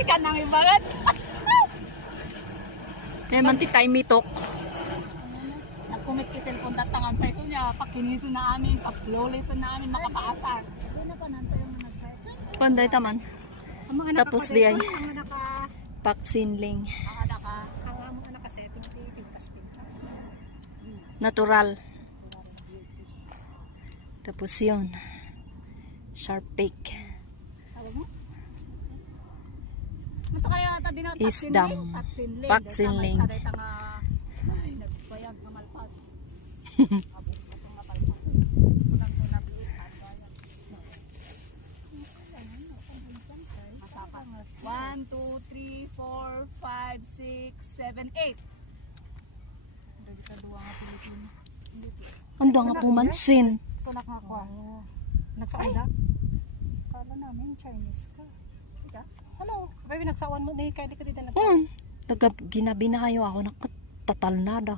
Sikan nang ibangat. Eh, manti tayo mitok. Nagkumit ki cellphone tatangan peso niya. Pakiniso na amin. Pagloliso na amin makapaasar. Doon na pa nanto yung nag-try. Panday taman. Tapos di ay Ang anak ka. paksinling. Ang anak ka. Ang among anak ka setting. Pintas-pintas. Natural. Tapos yun. Sharp pick. Sabi mo? Mato kayo ata din Isdam. Paksinling. Nagbayag ng malpas. One, two, three, 4, 5, 6, 7, 8. Ando nga pumansin. Tulak nga ko. Nagsaanda? Kala namin Chinese ka. Ika? Ano? Baby, nagsawan mo na kaya di ka dito nagsawan. Ginabi na kayo ako nakatatalnada.